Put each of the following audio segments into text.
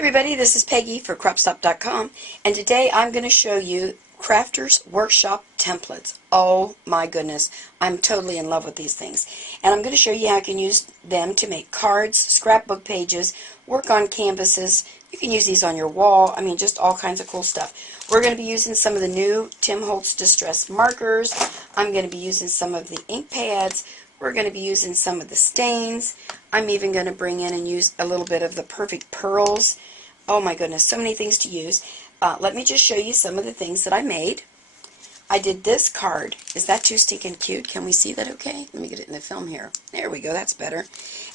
everybody, this is Peggy for CropStop.com, and today I'm going to show you Crafters Workshop templates. Oh my goodness, I'm totally in love with these things. And I'm going to show you how you can use them to make cards, scrapbook pages, work on canvases. You can use these on your wall. I mean, just all kinds of cool stuff. We're going to be using some of the new Tim Holtz Distress markers. I'm going to be using some of the ink pads. We're going to be using some of the stains. I'm even going to bring in and use a little bit of the Perfect Pearls. Oh my goodness, so many things to use. Let me just show you some of the things that I made. I did this card. Is that too stinking cute? Can we see that okay? Let me get it in the film here. There we go, that's better.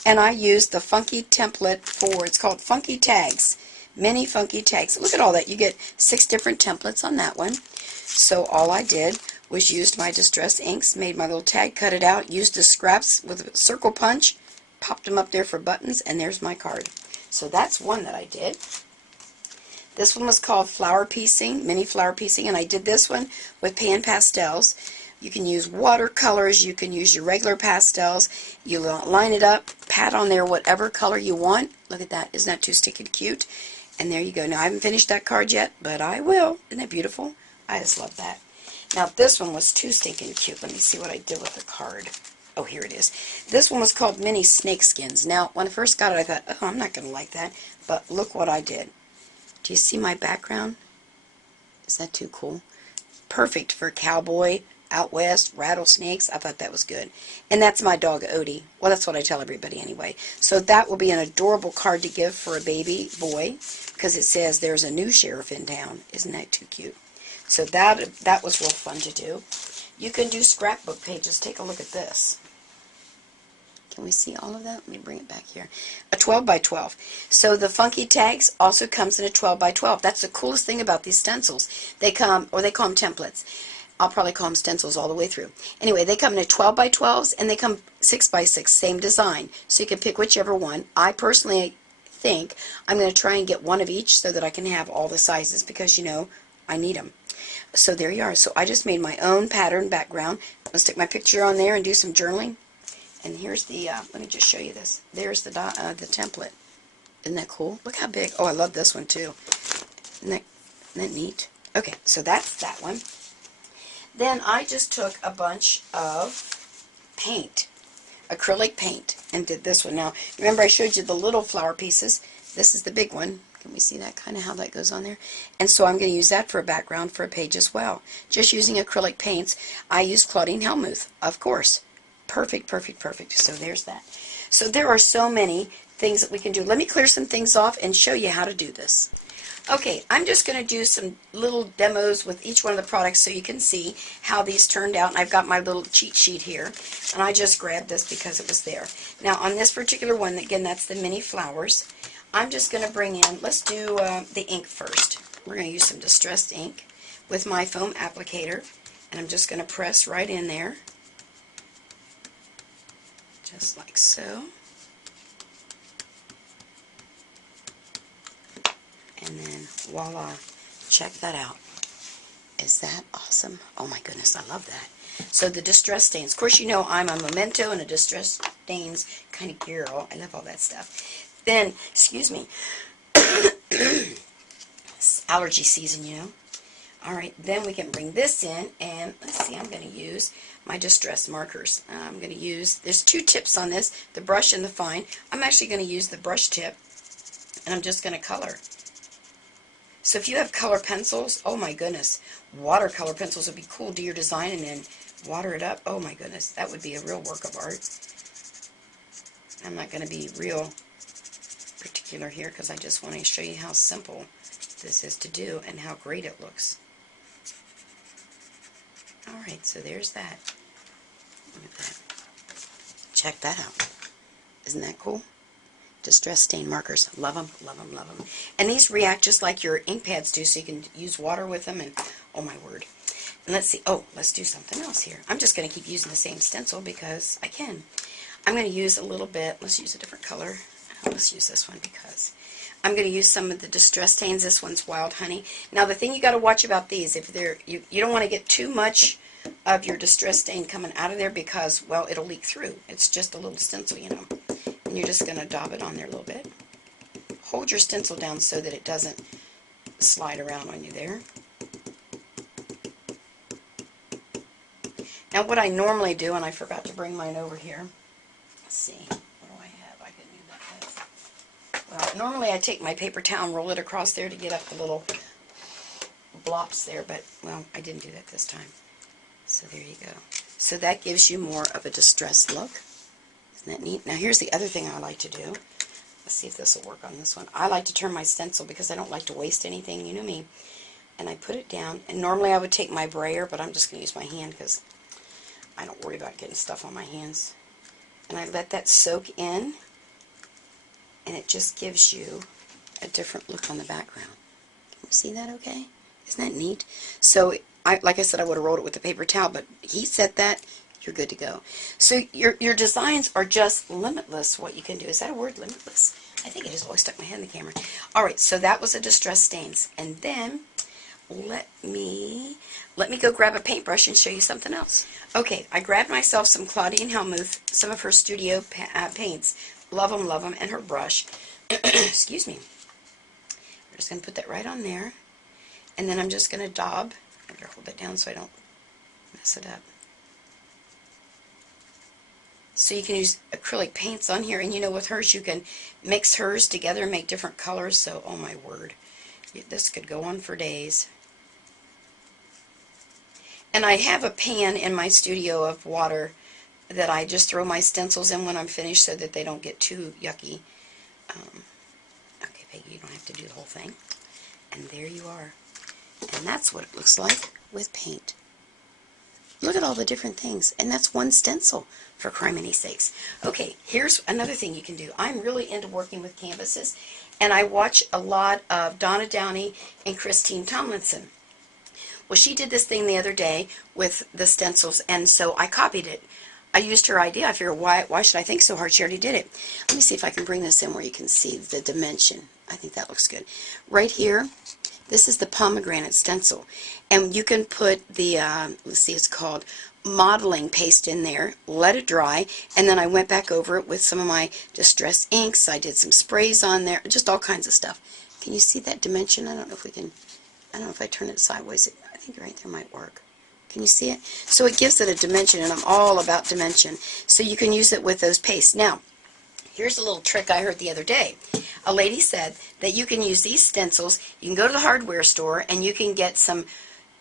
And I used the funky template for, it's called Funky Tags. Mini Funky Tags. Look at all that. You get 6 different templates on that one. So all I did was used my distress inks, made my little tag, cut it out, used the scraps with a circle punch, popped them up there for buttons, and there's my card. So that's one that I did. This one was called Flower Piecing, Mini Flower Piecing, and I did this one with pan pastels. You can use watercolors, you can use your regular pastels. You line it up, pat on there whatever color you want. Look at that. Isn't that too stinking cute? And there you go. Now, I haven't finished that card yet, but I will. Isn't that beautiful? I just love that. Now, this one was too stinking cute. Let me see what I did with the card. Oh, here it is. This one was called Mini Snake Skins. Now, when I first got it, I thought, oh, I'm not going to like that. But look what I did. Do you see my background? Is that too cool? Perfect for cowboy, out west, rattlesnakes. I thought that was good. And that's my dog, Odie. Well, that's what I tell everybody anyway. So that will be an adorable card to give for a baby boy because it says there's a new sheriff in town. Isn't that too cute? So that was real fun to do. You can do scrapbook pages. Take a look at this. Can we see all of that? Let me bring it back here. A 12 by 12. So the funky tags also comes in a 12 by 12. That's the coolest thing about these stencils. They come, or they call them templates. I'll probably call them stencils all the way through. Anyway, they come in a 12 by 12s and they come 6 by 6, same design. So you can pick whichever one. I personally think I'm going to try and get one of each so that I can have all the sizes because, you know, I need them. So there you are. So I just made my own pattern background. I'll stick my picture on there and do some journaling. And here's the, let me just show you this. There's the template. Isn't that cool? Look how big. Oh, I love this one too. Isn't that neat? Okay, so that's that one. Then I just took a bunch of paint, acrylic paint, and did this one. Now, remember I showed you the little flower pieces. This is the big one. Can we see that kind of how that goes on there? And so I'm going to use that for a background for a page as well. Just using acrylic paints. I use Claudine Hellmuth, of course. Perfect, perfect, perfect. So there's that. So there are so many things that we can do. Let me clear some things off and show you how to do this. Okay, I'm just going to do some little demos with each one of the products so you can see how these turned out. And I've got my little cheat sheet here, and I just grabbed this because it was there. Now, on this particular one, again, that's the mini flowers. I'm just going to bring in, let's do the ink first. We're going to use some distressed ink with my foam applicator, and I'm just going to press right in there, just like so. And then voila, check that out. Is that awesome? Oh my goodness, I love that. So the distress stains. Of course, you know I'm a memento and a distress stains kind of girl. I love all that stuff. Then, excuse me, it's allergy season, you know. Alright, then we can bring this in, and let's see, I'm going to use my distress markers. I'm going to use, there's 2 tips on this, the brush and the fine. I'm actually going to use the brush tip, and I'm just going to color. So if you have color pencils, oh my goodness, watercolor pencils would be cool. Do your design and then water it up. Oh my goodness, that would be a real work of art. I'm not going to be real particular here because I just want to show you how simple this is to do and how great it looks. Alright, so there's that. Look at that. Check that out. Isn't that cool? Distress stain markers. Love them, love them, love them. And these react just like your ink pads do, so you can use water with them, and oh my word. And let's see, oh, let's do something else here. I'm just going to keep using the same stencil because I can. I'm going to use a little bit, let's use a different color. Let's use this one because I'm going to use some of the distress stains. This one's Wild Honey. Now the thing you got to watch about these, if they're, you don't want to get too much of your distress stain coming out of there because, well, it'll leak through. It's just a little stencil, you know. And you're just going to dab it on there a little bit. hold your stencil down so that it doesn't slide around on you there. Now what I normally do, and I forgot to bring mine over here, let's see, what do I have I can do that with? Well, normally I take my paper towel and roll it across there to get up the little blops there, but, well, I didn't do that this time. So there you go. So that gives you more of a distressed look. Isn't that neat? Now here's the other thing I like to do. Let's see if this will work on this one. I like to turn my stencil because I don't like to waste anything, you know me. And I put it down, and normally I would take my brayer, but I'm just going to use my hand because I don't worry about getting stuff on my hands. And I let that soak in, and it just gives you a different look on the background. Can you see that okay? Isn't that neat? So, like I said, I would have rolled it with the paper towel, but he said that, you're good to go. So your designs are just limitless, what you can do. Is that a word, limitless? I think it is. Oh, I stuck my head in the camera. Alright, so that was a distress stains. And then, let me go grab a paintbrush and show you something else. Okay, I grabbed myself some Claudine Hellmuth, some of her studio paints. Love them, and her brush. Excuse me. I'm just going to put that right on there. And then I'm just going to daub. I better hold it down so I don't mess it up. So you can use acrylic paints on here, and you know with hers you can mix hers together and make different colors, so oh my word, this could go on for days. And I have a pan in my studio of water that I just throw my stencils in when I'm finished so that they don't get too yucky. Okay, Peggy, you don't have to do the whole thing. And there you are. And that's what it looks like with paint. Look at all the different things. And that's one stencil, for criminy sakes. Okay, here's another thing you can do. I'm really into working with canvases, and I watch a lot of Donna Downey and Christine Tomlinson. Well, she did this thing the other day with the stencils, and so I copied it. I used her idea. I figured, why should I think so hard? She already did it. Let me see if I can bring this in where you can see the dimension. I think that looks good. Right here, this is the pomegranate stencil. And you can put the, let's see, it's called modeling paste in there, let it dry, and then I went back over it with some of my distress inks. I did some sprays on there, just all kinds of stuff. Can you see that dimension? I don't know if we can, I don't know if I turn it sideways. I think right there might work. Can you see it? So it gives it a dimension, and I'm all about dimension. So you can use it with those pastes. Now, here's a little trick I heard the other day. A lady said that you can use these stencils, you can go to the hardware store, and you can get some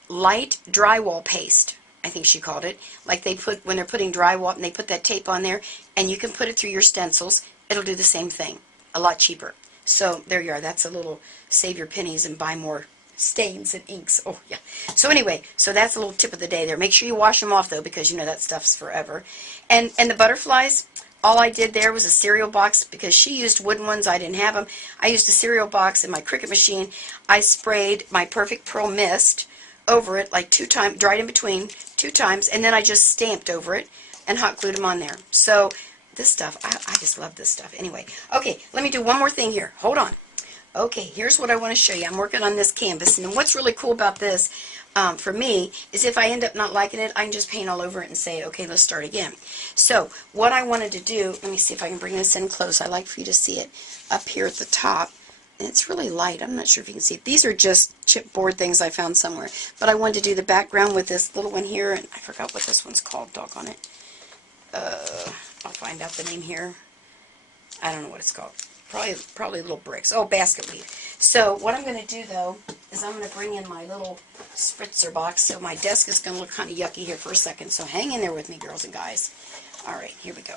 light drywall paste, I think she called it, like they put when they're putting drywall, and they put that tape on there, and you can put it through your stencils. It'll do the same thing, a lot cheaper. So there you are. That's a little save your pennies and buy more stains and inks. Oh yeah. So anyway, so that's a little tip of the day there. Make sure you wash them off though, because you know that stuff's forever. And the butterflies, all I did there was a cereal box, because she used wooden ones. I didn't have them. I used a cereal box in my Cricut machine. I sprayed my Perfect Pearl Mist over it like 2 times, dried in between 2 times, and then I just stamped over it and hot glued them on there. So this stuff, I just love this stuff. Anyway, okay, let me do one more thing here. Hold on. Okay, here's what I want to show you. I'm working on this canvas, and what's really cool about this for me is if I end up not liking it, I can just paint all over it and say, okay, let's start again. So what I wanted to do, let me see if I can bring this in close. I like for you to see it up here at the top. And it's really light. I'm not sure if you can see it. These are just chipboard things I found somewhere. But I wanted to do the background with this little one here, and I forgot what this one's called, doggone it. I'll find out the name here. I don't know what it's called. Probably little bricks. Oh, basket weave. So what I'm going to do, though, is I'm going to bring in my little spritzer box. So my desk is going to look kind of yucky here for a second. So hang in there with me, girls and guys. All right, here we go.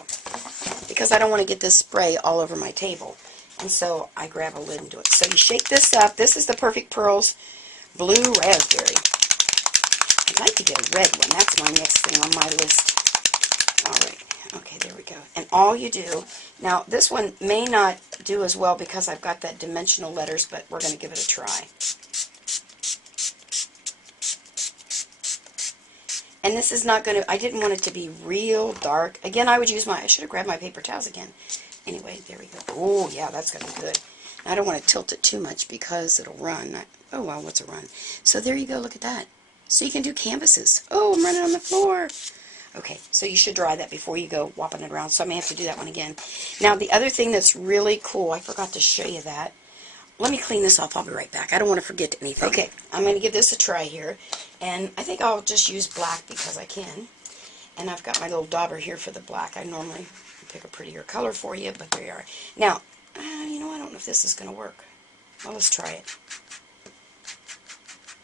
Because I don't want to get this spray all over my table. And so I grab a lid and do it. So you shake this up. This is the Perfect Pearls Blue Raspberry. I'd like to get a red one. That's my next thing on my list. Alright. Okay, there we go. And all you do, now this one may not do as well because I've got that dimensional letters, but we're going to give it a try. And this is not going to, I didn't want it to be real dark. Again, I would use I should have grabbed my paper towels again. Anyway, there we go. Oh, yeah, that's going to be good. I don't want to tilt it too much because it'll run. Oh, well, what's a run? So there you go. Look at that. So you can do canvases. Oh, I'm running on the floor. Okay, so you should dry that before you go whopping it around, so I may have to do that one again. Now, the other thing that's really cool, I forgot to show you that. Let me clean this off. I'll be right back. I don't want to forget anything. Okay, I'm going to give this a try here, and I think I'll just use black because I can. And I've got my little dauber here for the black. I normally pick a prettier color for you, but there you are. Now, you know, I don't know if this is going to work. Well, let's try it.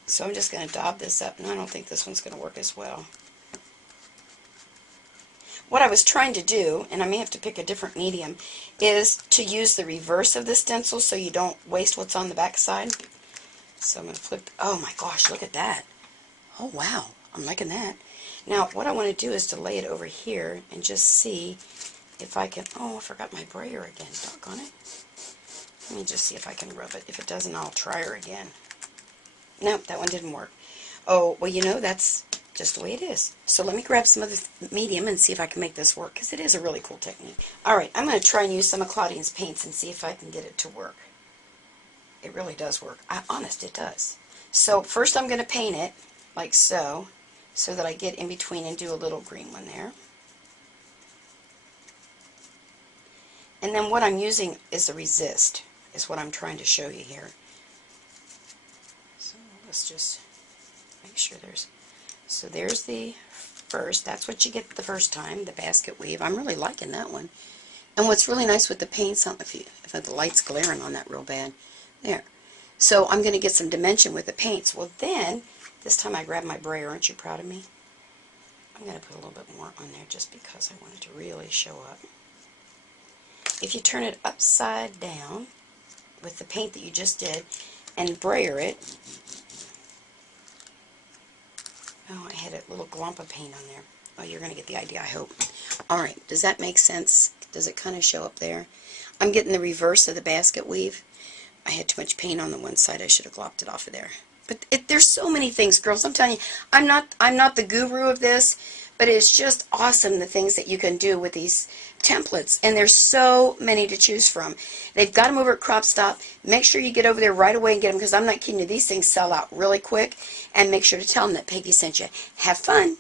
So I'm just going to daub this up, and I don't think this one's going to work as well. What I was trying to do, and I may have to pick a different medium, is to use the reverse of the stencil so you don't waste what's on the back side. So I'm going to flip. Oh my gosh, look at that. Oh wow, I'm liking that. Now what I want to do is to lay it over here and just see if I can. Oh, I forgot my brayer again. Doggone it. Let me just see if I can rub it. If it doesn't, I'll try her again. Nope, that one didn't work. Oh, well, you know, that's just the way it is. So let me grab some other medium and see if I can make this work, because it is a really cool technique. Alright, I'm going to try and use some of Claudine's paints and see if I can get it to work. It really does work. Honest, it does. So first I'm going to paint it like so that I get in between and do a little green one there. And then what I'm using is the resist, is what I'm trying to show you here. So let's just make sure there's... So there's the first. That's what you get the first time, the basket weave. I'm really liking that one. And what's really nice with the paints, I don't know if the light's glaring on that real bad. There. So I'm going to get some dimension with the paints. Well then, this time I grab my brayer. Aren't you proud of me? I'm going to put a little bit more on there just because I want it to really show up. If you turn it upside down with the paint that you just did and brayer it, oh, I had a little glomp of paint on there. Oh, you're going to get the idea, I hope. Alright, does that make sense? Does it kind of show up there? I'm getting the reverse of the basket weave. I had too much paint on the one side. I should have glopped it off of there. But there's so many things, girls. I'm telling you, I'm not the guru of this, but it's just awesome the things that you can do with these templates. And there's so many to choose from. They've got them over at CropStop. Make sure you get over there right away and get them, because I'm not kidding you. These things sell out really quick. And make sure to tell them that Peggy sent you. Have fun.